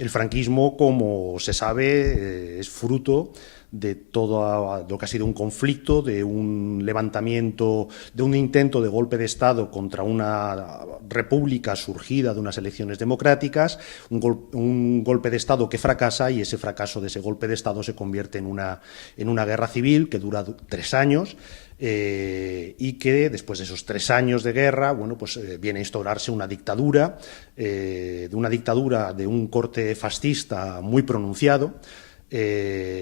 El franquismo, como se sabe, es fruto de todo lo que ha sido un conflicto, de un levantamiento, de un intento de golpe de Estado contra una república surgida de unas elecciones democráticas, un golpe de Estado que fracasa, y ese fracaso de ese golpe de Estado se convierte en una guerra civil que dura 3 años. Y que después de esos 3 años de guerra, bueno, pues viene a instaurarse una dictadura, de un corte fascista muy pronunciado, esa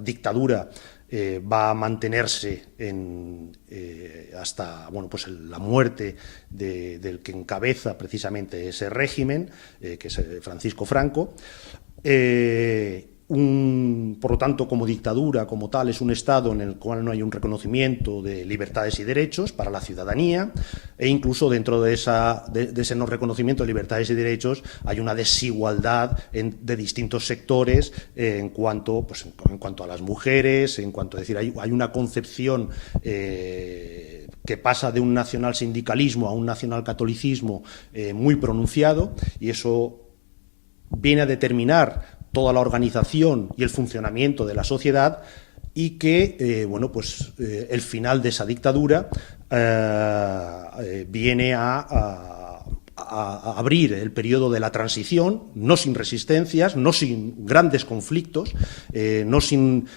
dictadura va a mantenerse hasta pues la muerte del que encabeza precisamente ese régimen, que es Francisco Franco. Por lo tanto, como dictadura, como tal, es un Estado en el cual no hay un reconocimiento de libertades y derechos para la ciudadanía, e incluso dentro de ese no reconocimiento de libertades y derechos hay una desigualdad de distintos sectores en cuanto a las mujeres, hay una concepción que pasa de un nacionalsindicalismo a un nacionalcatolicismo muy pronunciado, y eso viene a determinar toda la organización y el funcionamiento de la sociedad, y que el final de esa dictadura viene a abrir el periodo de la transición, no sin resistencias, no sin grandes conflictos, no sin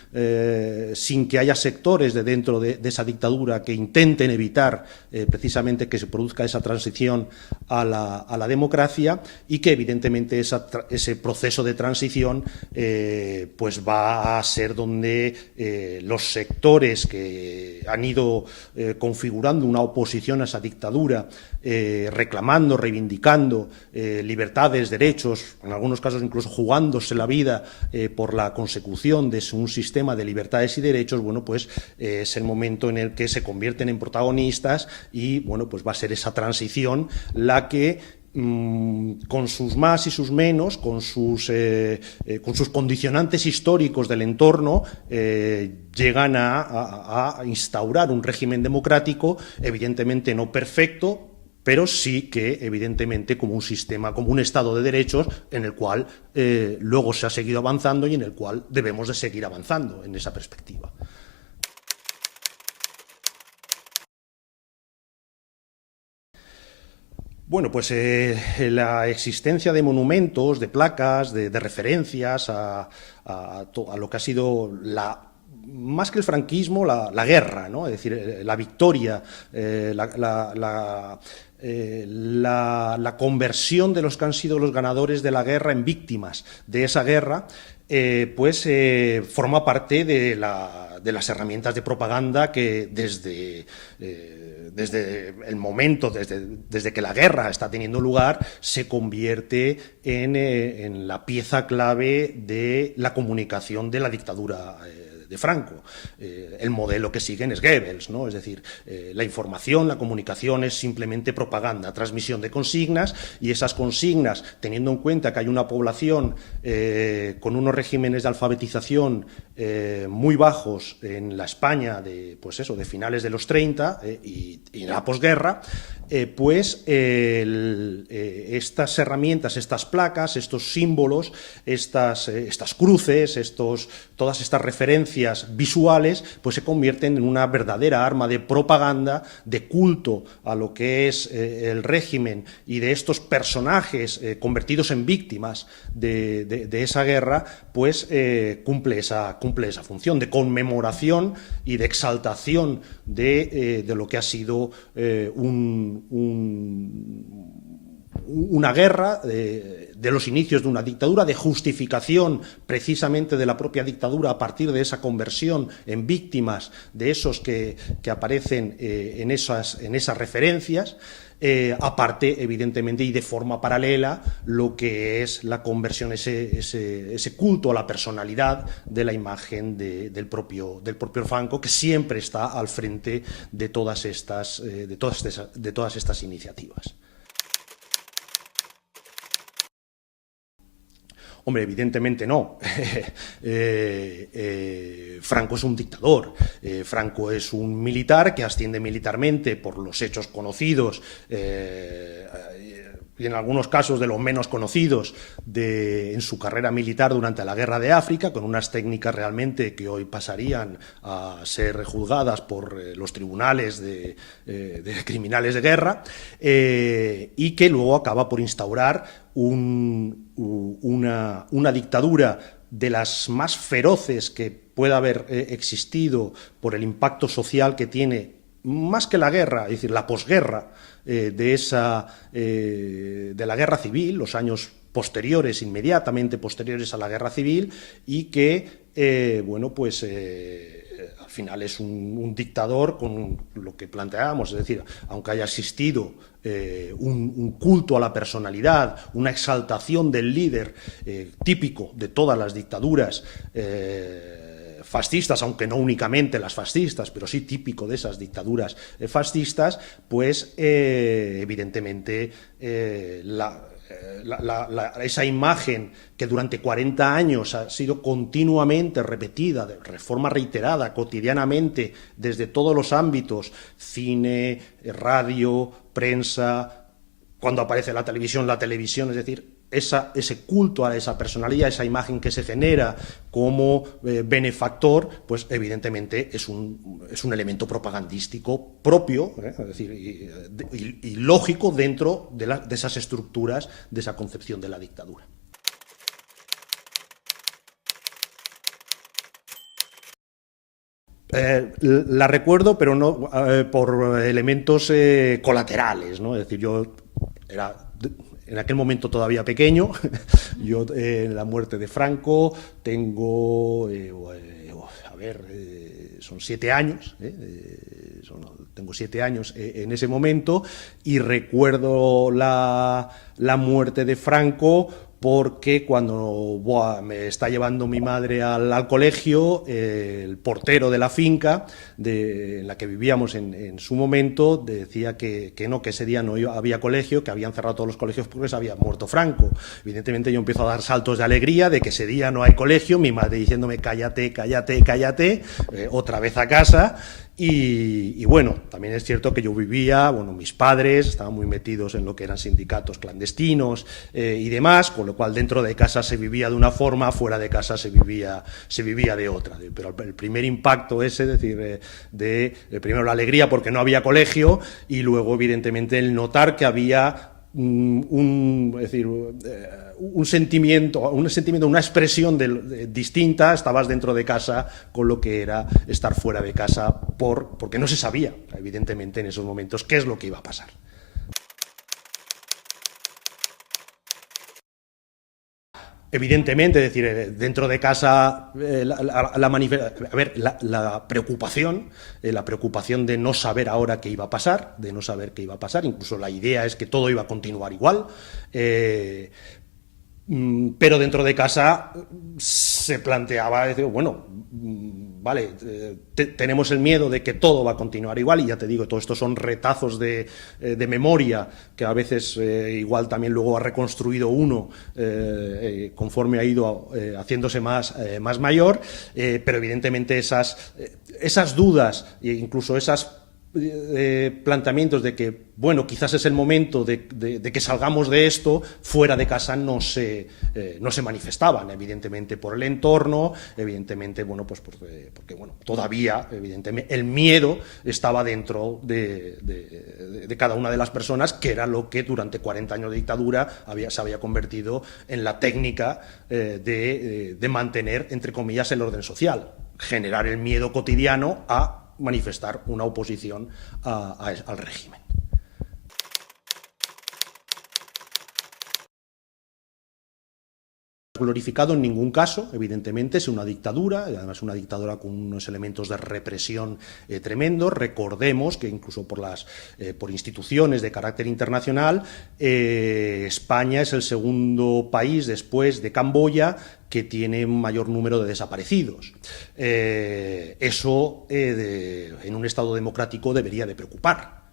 que haya sectores de dentro de esa dictadura que intenten evitar precisamente que se produzca esa transición a la democracia, y que evidentemente ese proceso de transición pues va a ser donde los sectores que han ido configurando una oposición a esa dictadura, reclamando, reivindicando libertades, derechos, en algunos casos incluso jugándose la vida por la consecución de un sistema de libertades y derechos, es el momento en el que se convierten en protagonistas, y pues va a ser esa transición la que, con sus más y sus menos, con sus condicionantes históricos del entorno, llegan a instaurar un régimen democrático, evidentemente no perfecto, pero sí que, evidentemente, como un sistema, como un Estado de derechos, en el cual luego se ha seguido avanzando y en el cual debemos de seguir avanzando en esa perspectiva. Bueno, pues la existencia de monumentos, de placas, de referencias a lo que ha sido más que el franquismo, la guerra, ¿no? Es decir, la victoria, la conversión de los que han sido los ganadores de la guerra en víctimas de esa guerra, forma parte de las herramientas de propaganda que desde el momento, desde que la guerra está teniendo lugar, se convierte en la pieza clave de la comunicación de la dictadura de Franco. El modelo que siguen es Goebbels, ¿no? Es decir, la información, la comunicación es simplemente propaganda, transmisión de consignas, y esas consignas, teniendo en cuenta que hay una población con unos regímenes de alfabetización muy bajos en la España de finales de los 30 y en la posguerra, estas herramientas, estas placas, estos símbolos, estas cruces, todas estas referencias visuales, pues se convierten en una verdadera arma de propaganda, de culto a lo que es el régimen, y de estos personajes convertidos en víctimas de esa guerra, cumple esa función de conmemoración y de exaltación de lo que ha sido una guerra, de los inicios de una dictadura, de justificación precisamente de la propia dictadura a partir de esa conversión en víctimas de esos que aparecen en esas referencias. Aparte, evidentemente, y de forma paralela, lo que es la conversión, ese culto a la personalidad de la imagen del propio Franco, que siempre está al frente de todas estas iniciativas. Hombre, evidentemente no. Franco es un dictador. Franco es un militar que asciende militarmente por los hechos conocidos, y en algunos casos de los menos conocidos en su carrera militar durante la Guerra de África, con unas técnicas realmente que hoy pasarían a ser juzgadas por los tribunales de criminales de guerra, y que luego acaba por instaurar una dictadura de las más feroces que pueda haber existido por el impacto social que tiene, más que la guerra, es decir, la posguerra, de la guerra civil, los años posteriores, inmediatamente posteriores a la guerra civil, y que, bueno, pues al final es un dictador con lo que planteábamos, es decir, aunque haya existido un culto a la personalidad, una exaltación del líder típico de todas las dictaduras fascistas, aunque no únicamente las fascistas, pero sí típico de esas dictaduras fascistas, pues evidentemente esa imagen que durante 40 años ha sido continuamente repetida, de forma reiterada, cotidianamente, desde todos los ámbitos, cine, radio, prensa, cuando aparece la televisión, es decir, ese culto a esa personalidad, esa imagen que se genera como benefactor, pues evidentemente es un elemento propagandístico propio, es decir, y lógico dentro de esas estructuras, de esa concepción de la dictadura. La recuerdo, pero no por elementos colaterales, ¿no? Es decir, yo era en aquel momento todavía pequeño, yo en la muerte de Franco tengo, son 7 años, tengo 7 años en ese momento, y recuerdo la muerte de Franco porque cuando me está llevando mi madre al colegio, el portero de la finca en la que vivíamos en su momento decía que ese día no había colegio, que habían cerrado todos los colegios porque se había muerto Franco. Evidentemente yo empiezo a dar saltos de alegría de que ese día no hay colegio, mi madre diciéndome cállate, cállate, cállate, otra vez a casa. Y bueno, también es cierto que yo vivía, bueno, mis padres estaban muy metidos en lo que eran sindicatos clandestinos y demás, con lo cual dentro de casa se vivía de una forma, fuera de casa se vivía de otra. Pero el primer impacto ese, es decir, primero la alegría porque no había colegio, y luego evidentemente el notar que había un sentimiento, una expresión distinta, estabas dentro de casa con lo que era estar fuera de casa porque no se sabía, evidentemente, en esos momentos qué es lo que iba a pasar. Evidentemente, es decir, dentro de casa la preocupación de no saber ahora qué iba a pasar, incluso la idea es que todo iba a continuar igual, pero dentro de casa se planteaba, decir, bueno, vale, tenemos el miedo de que todo va a continuar igual, y ya te digo, todo esto son retazos de memoria que a veces igual también luego ha reconstruido uno conforme ha ido haciéndose más mayor, pero evidentemente esas dudas e incluso esas planteamientos de que, bueno, quizás es el momento de que salgamos de esto, fuera de casa no se manifestaban, evidentemente por el entorno, evidentemente, bueno, pues porque bueno, todavía, evidentemente, el miedo estaba dentro de cada una de las personas, que era lo que durante 40 años de dictadura se había convertido en la técnica de mantener, entre comillas, el orden social, generar el miedo cotidiano a manifestar una oposición al régimen. Glorificado en ningún caso, evidentemente, es una dictadura, y además una dictadura con unos elementos de represión tremendos. Recordemos que incluso por instituciones de carácter internacional, España es el segundo país después de Camboya que tiene un mayor número de desaparecidos. Eso en un Estado democrático debería de preocupar.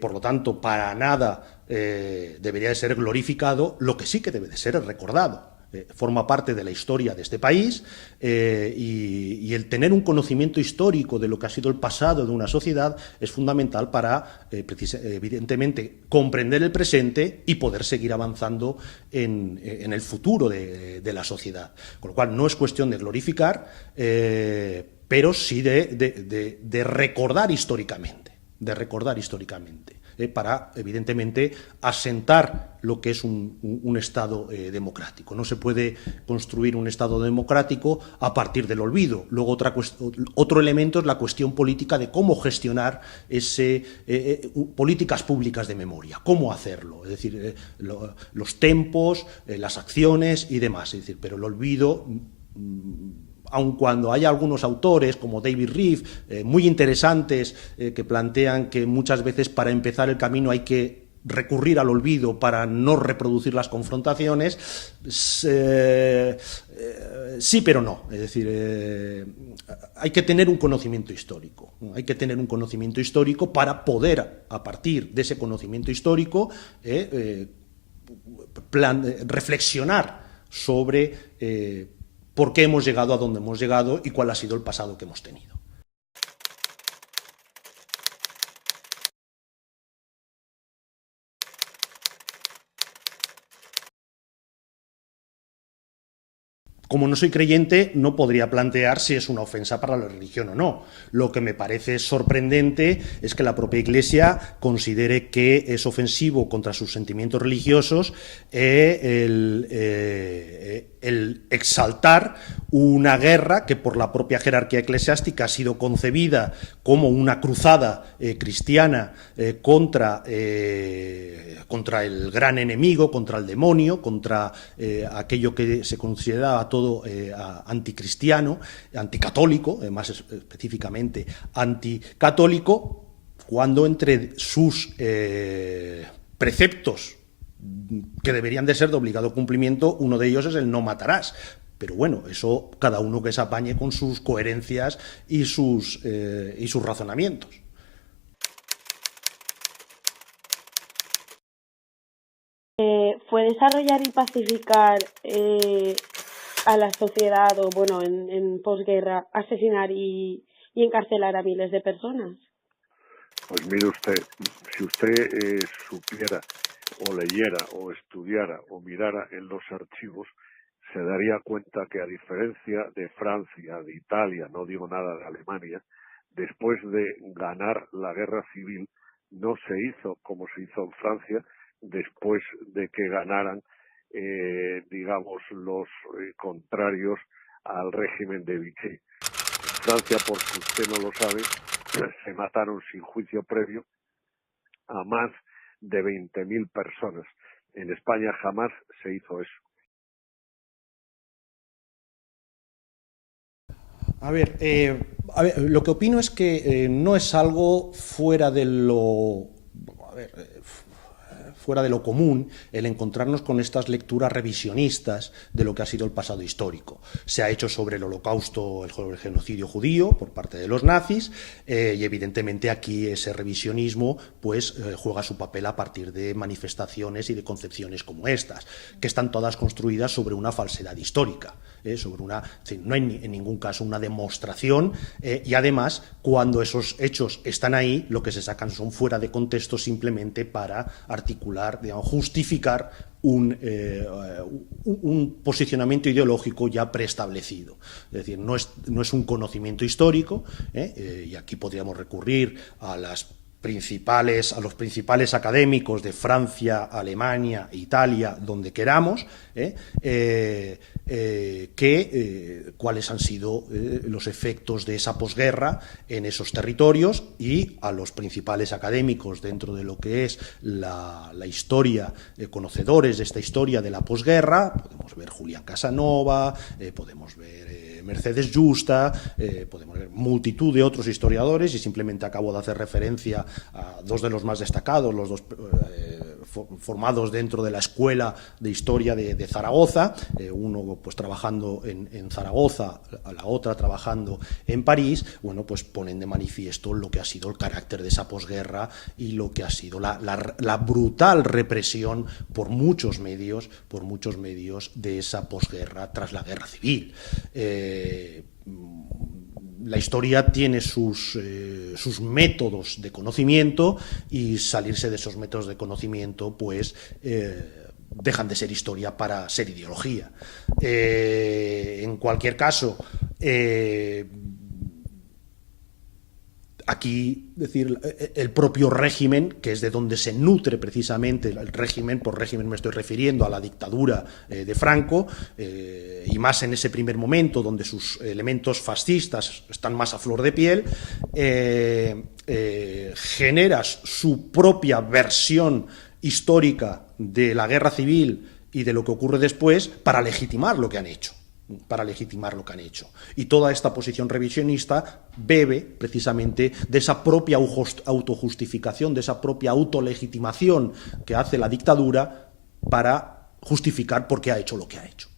Por lo tanto, para nada debería de ser glorificado. Lo que sí que debe de ser es recordado. forma parte de la historia de este país, y el tener un conocimiento histórico de lo que ha sido el pasado de una sociedad es fundamental para, evidentemente, comprender el presente y poder seguir avanzando en el futuro de la sociedad. Con lo cual, no es cuestión de glorificar, pero sí de recordar históricamente, para, evidentemente, asentar lo que es un Estado democrático. No se puede construir un Estado democrático a partir del olvido. Luego, otro elemento es la cuestión política de cómo gestionar políticas públicas de memoria, cómo hacerlo, es decir, los tempos, las acciones y demás. Es decir, pero el olvido, aun cuando hay algunos autores, como David Reeve, muy interesantes, que plantean que muchas veces para empezar el camino hay que recurrir al olvido para no reproducir las confrontaciones, sí, pero no. Es decir, hay que tener un conocimiento histórico. Hay que tener un conocimiento histórico para poder, a partir de ese conocimiento histórico, reflexionar sobre por qué hemos llegado a donde hemos llegado y cuál ha sido el pasado que hemos tenido. Como no soy creyente, no podría plantear si es una ofensa para la religión o no. Lo que me parece sorprendente es que la propia Iglesia considere que es ofensivo contra sus sentimientos religiosos el exaltar una guerra que por la propia jerarquía eclesiástica ha sido concebida como una cruzada cristiana contra el gran enemigo, contra el demonio, contra aquello que se consideraba todo anticristiano, anticatólico, más específicamente anticatólico, cuando entre sus preceptos que deberían de ser de obligado cumplimiento, uno de ellos es el no matarás. Pero bueno, eso cada uno que se apañe con sus coherencias y sus razonamientos. ¿Fue desarrollar y pacificar a la sociedad, o bueno, en posguerra, asesinar y encarcelar a miles de personas? Pues mire usted, si usted supiera o leyera o estudiara o mirara en los archivos, se daría cuenta que, a diferencia de Francia, de Italia, no digo nada de Alemania, después de ganar la guerra civil, no se hizo como se hizo en Francia después de que ganaran, digamos, los contrarios al régimen de Vichy. En Francia, porque usted no lo sabe, se mataron sin juicio previo a más de 20.000 personas. En España jamás se hizo eso. A ver, lo que opino es que no es algo fuera de lo... fuera de lo común el encontrarnos con estas lecturas revisionistas de lo que ha sido el pasado histórico. Se ha hecho sobre el Holocausto, el genocidio judío por parte de los nazis, y evidentemente aquí ese revisionismo pues juega su papel a partir de manifestaciones y de concepciones como estas, que están todas construidas sobre una falsedad histórica, no hay en ningún caso una demostración, y además cuando esos hechos están ahí, lo que se sacan son fuera de contexto simplemente para articular, digamos, justificar un posicionamiento ideológico ya preestablecido. Es decir, no es un conocimiento histórico, y aquí podríamos recurrir a los principales académicos de Francia, Alemania, Italia, donde queramos, cuáles han sido los efectos de esa posguerra en esos territorios, y a los principales académicos dentro de lo que es la historia, conocedores de esta historia de la posguerra. Podemos ver Julián Casanova, podemos ver Mercedes Justa, podemos ver multitud de otros historiadores, y simplemente acabo de hacer referencia a dos de los más destacados, los dos formados dentro de la Escuela de Historia de Zaragoza, uno pues trabajando en Zaragoza, la otra trabajando en París, bueno, pues ponen de manifiesto lo que ha sido el carácter de esa posguerra y lo que ha sido la brutal represión por muchos medios de esa posguerra tras la Guerra Civil. La historia tiene sus métodos de conocimiento y salirse de esos métodos de conocimiento pues dejan de ser historia para ser ideología. En cualquier caso, aquí, decir, el propio régimen, que es de donde se nutre precisamente el régimen, por régimen me estoy refiriendo a la dictadura de Franco, y más en ese primer momento donde sus elementos fascistas están más a flor de piel, genera su propia versión histórica de la guerra civil y de lo que ocurre después para legitimar lo que han hecho. Y toda esta posición revisionista bebe precisamente de esa propia autojustificación, de esa propia autolegitimación que hace la dictadura para justificar por qué ha hecho lo que ha hecho.